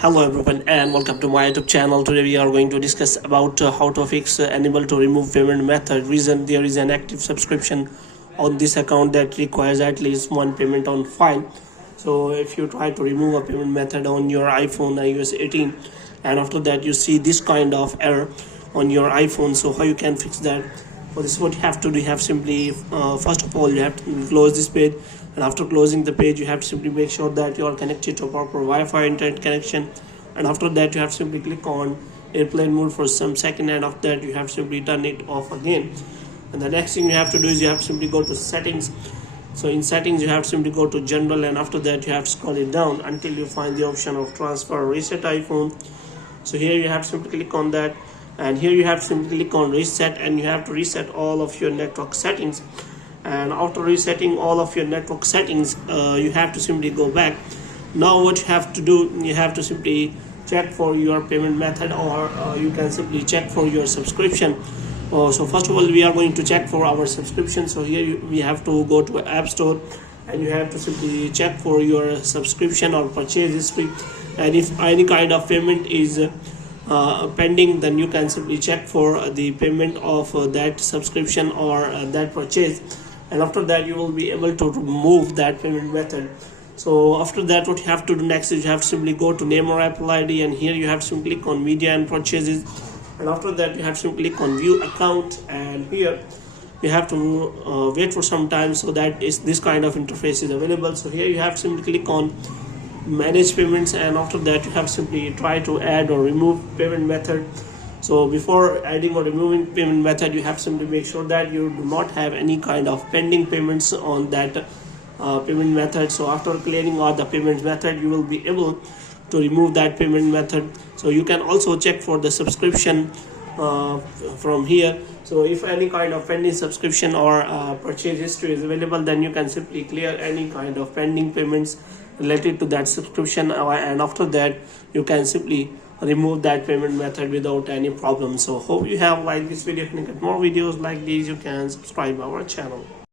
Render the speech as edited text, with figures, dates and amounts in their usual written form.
Hello everyone and welcome to my YouTube channel. Today we are going to discuss about how to fix enable to remove payment method. Reason there is an active subscription on this account that requires at least one payment on file. So if you try to remove a payment method on your iPhone iOS 18 and after that you see this kind of error on your iPhone, so how you can fix that? For this, what you have to do, you have simply first of all you have to close this page, and after closing the page you have to simply make sure that you are connected to a proper Wi-Fi internet connection, and after that you have to simply click on airplane mode for some second, and after that you have to simply turn it off again. And the next thing you have to do is you have to simply go to settings. So in settings you have to simply go to general, and after that you have to scroll it down until you find the option of transfer or reset iPhone. So here you have to simply click on that, and here you have to simply click on reset, and you have to reset all of your network settings. And after resetting all of your network settings, you have to simply go back. Now what you have to do, you have to simply check for your payment method, or you can simply check for your subscription. So first of all we are going to check for our subscription. So here we have to go to App Store, and you have to simply check for your subscription or purchase history, and if any kind of payment is pending, then you can simply check for the payment of that subscription or that purchase, and after that you will be able to remove that payment method. So after that what you have to do next is you have to simply go to name or Apple ID, and here you have to simply click on media and purchases, and after that you have to simply click on view account, and here you have to wait for some time so that is this kind of interface is available. So here you have to simply click on manage payments, and after that you have simply try to add or remove payment method. So before adding or removing payment method, you have simply make sure that you do not have any kind of pending payments on that payment method. So after clearing all the payment method, you will be able to remove that payment method. So you can also check for the subscription from here. So if any kind of pending subscription or purchase history is available, then you can simply clear any kind of pending payments related to that subscription, and after that you can simply remove that payment method without any problem. So hope you have liked this video. If you get more videos like these, you can subscribe our channel.